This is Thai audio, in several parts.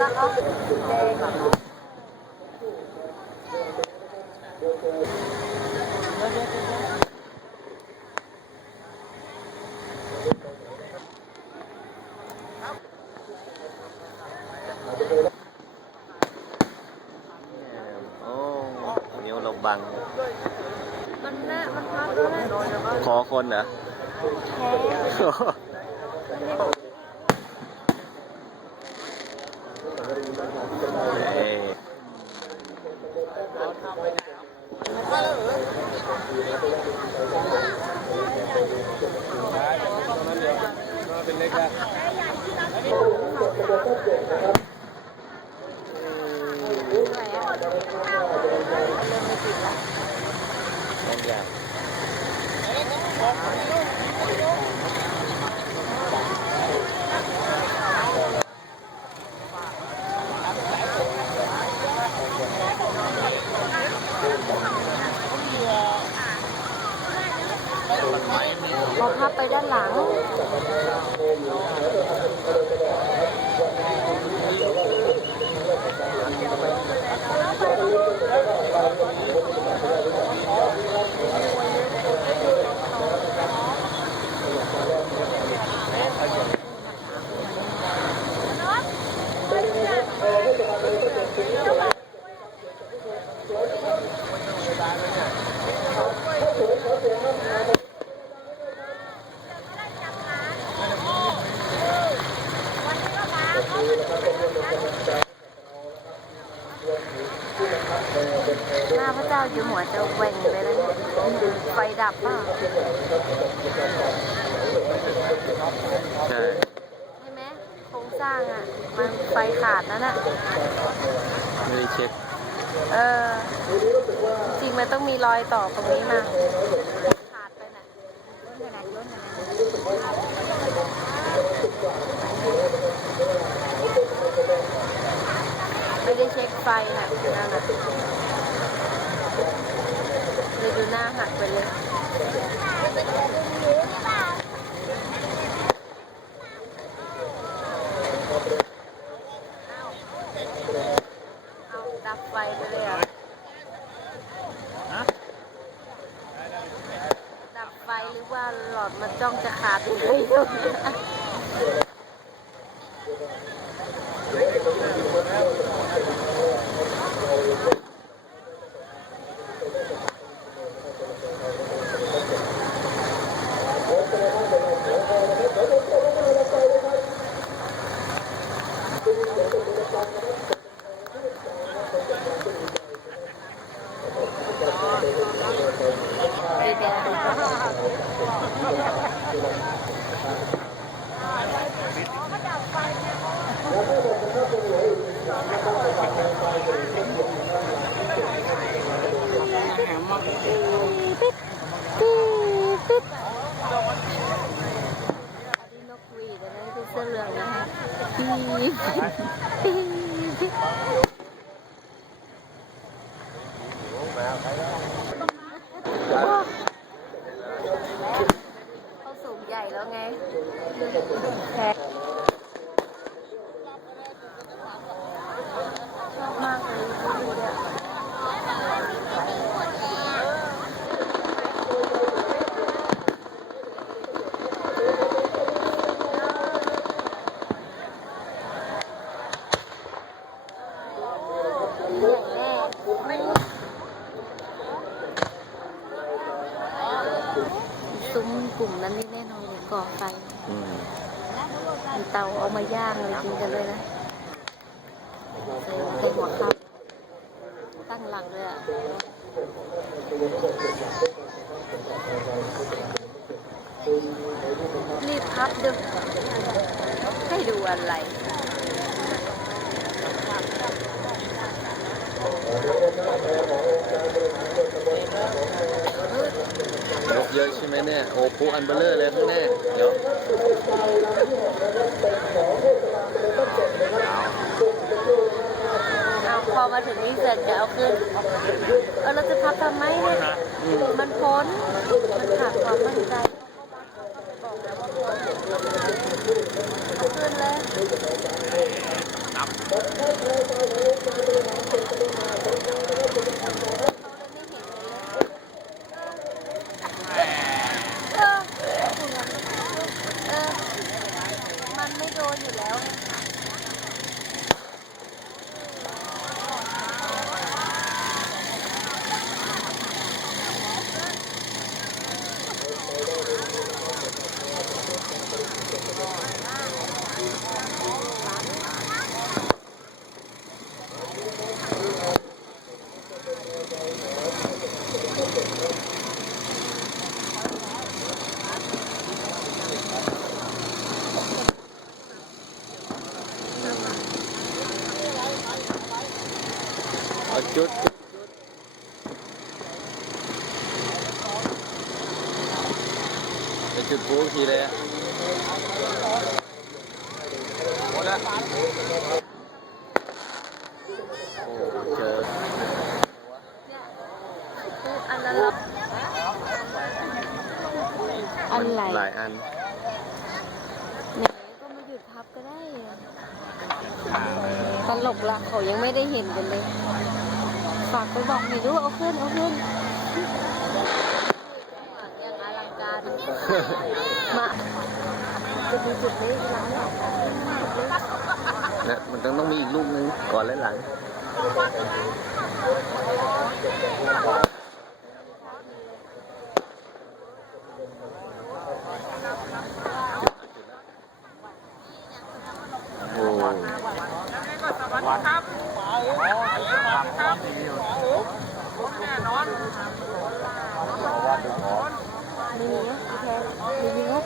นิ้วลบบัง มันแน่มันพับแล้วนะขอคนเหรอ แท้ เอ้ย ไหนอะเริ่มไม่ติดละ นั่นอย่าง เราพับไปด้านหลัง หน้าพระ เจ้าอยู่หัวจะแหว่งเลยนะไฟดับเปล่าใช่ ใช่ไหมโครงสร้างอะ มันไฟขาดนั่นอะ ไม่ได้เช็คเออ จริงๆมันต้องมีรอยต่อตรงนี้มา ขาดไปน่ะล้นไปไหนล้นไปไหนไม่ได้เช็คไฟน่ะนั่นน่ะ เลยดูหน้าหักไปเลยเอาดับไฟไปเลยเหรอะฮะดับไฟหรือว่าหลอดมันจ้องจะขาดอยู่เลยดีเดียวนี่นกหวีดอันนั้นคือเสื้อเหลืองนะฮะปี๊บปี๊บเขาสูงใหญ่ แล้วไงแพงชอบมากเลยดูเนี่ยซุ้มกลุ่มนั้นนี่แน่นอนเลย ก่อไฟอืมมีเตาเอามาย่างเลยกินกันเลยนะใส่ใส่หัวข้าวตั้งหลังเลยอะรีบพับดึกให้ดูอะไร ยกเยอะใช่ไหมเนี่ยโอ้ปูอันเบลเลอร์เลยข้างหน้าเดี๋ยวเอาคอมาถึงนี่เสร็จจะเอาขึ้นเออเราจะพับทำไมคนเนี่ยนะมันพ้นมันขาดความมั่นใจบอกแล้วว่าพ้นเอาขึ้นเลยเออเออมันไม่โดนอยู่แล้ว เอาจุดไปจุดพลุ ทีเลยอะหมดแล้วโอ้เจออันละล็อกอะไรหลายอันไหนก็มาหยุดพับก็ได้อะตลกละเขายังไม่ได้เห็นกันเลย ฝากไปบอกหน่อยดูเอาขึ้นเอาขึ้น มาจะถึงจุดนี้ร้านแล้วนะมันต้องต้องมีอีกลูกนึงก่อนและหลัง โอ้ วันครับรีวิวแน่นอน ไม่มีนะโอเคไม่มีนะ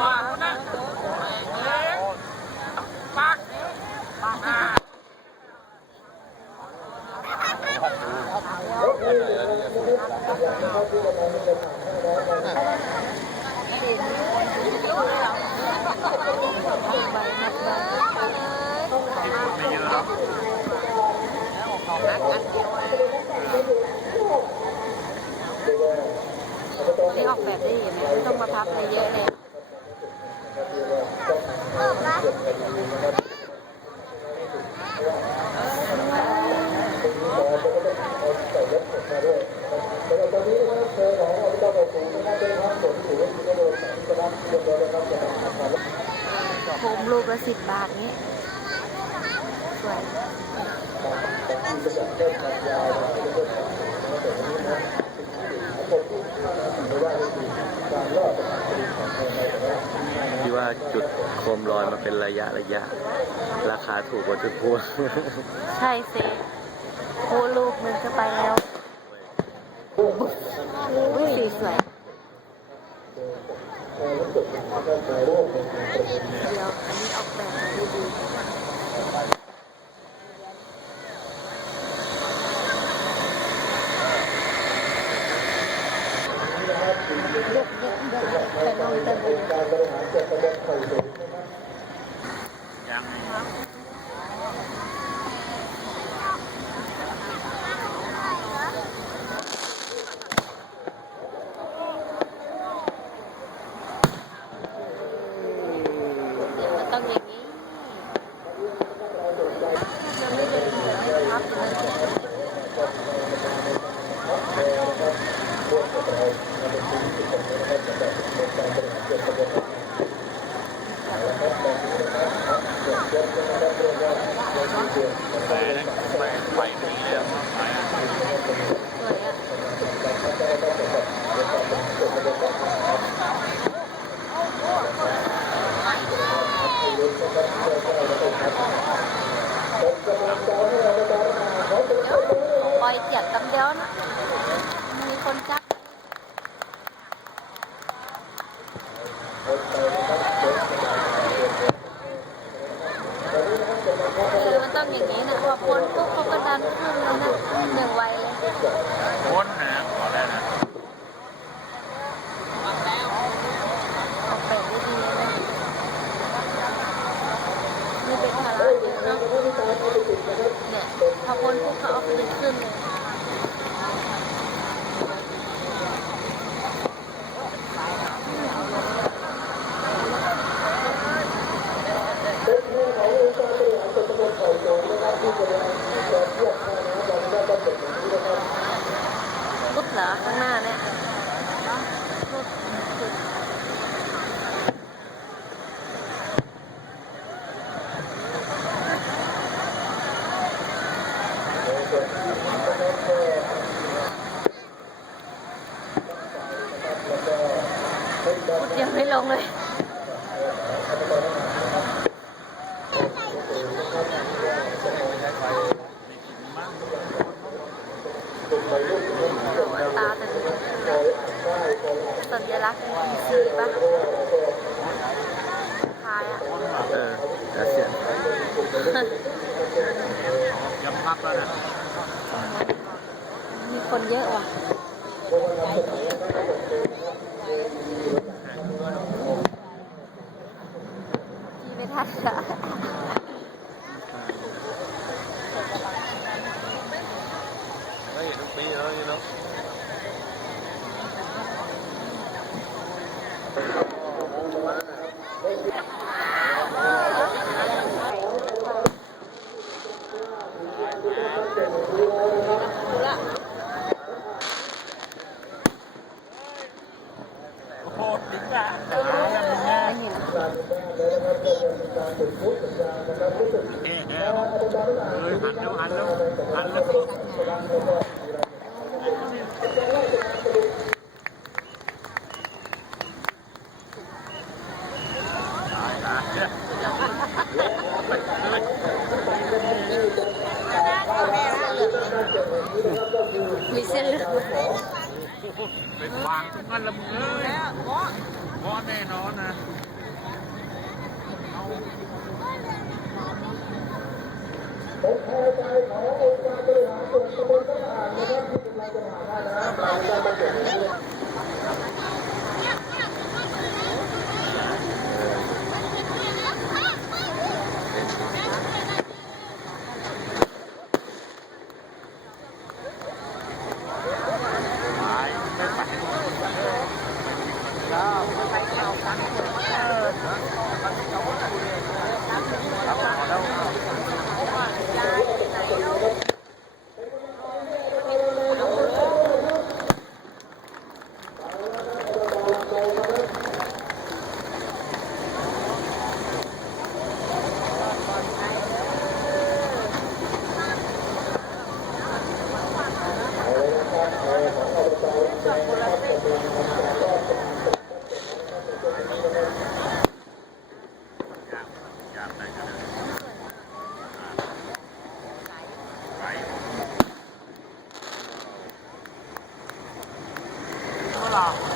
ว่านะปักอ่า ใบหัดใบ ไม่เยอะหรอก นี่ออกแบบได้อยู่นะไม่ต้องมาพับอะไรเยอะเลย ผมลูกละสิบบาทเนี้ยสวยที่ว่าจุดโคมลอยมาเป็นระยะระยะ ราคาถูกกว่าจุดพลุใช่เซโคลูกหนึงจะไปแล้วอุ้ยสีสวย เดี๋ยวอันนี้ออกแบบมาดีแต่นมแต่บุญ ยัง เดี๋ยวมันต้องอย่างนี้จะไม่เดินเหนือพับเลย แต่นะไปไปถึงเรื่องไปสวยอะปล่อยเจ็ดตำเดียวนะ มีคนจับ ริ่อย่างนี้นะพอพ้นปุ๊บเขาก็ดันขึ้นแล้วนะหนึ่งวัยเลยพ้นนะขอแล้วนะนี่เป็นภาระเยเนาะเนี่ยพอพ้นปุ๊บเขาเอาไปขึ้นเลย รุดยังไม่ลงเลยตาแต่สัญลักษณ์ NPC ป่ะคล้ายอะเอออาเซียนยำพักแล้วนะมีคนเยอะว่ะ ハハ。 แล้วตายตายเนี่ยมีเส้นเลือดไหมเป็นวางทุกอันละมึงเอ้ยเพราะแน่นอนนะอย Hola.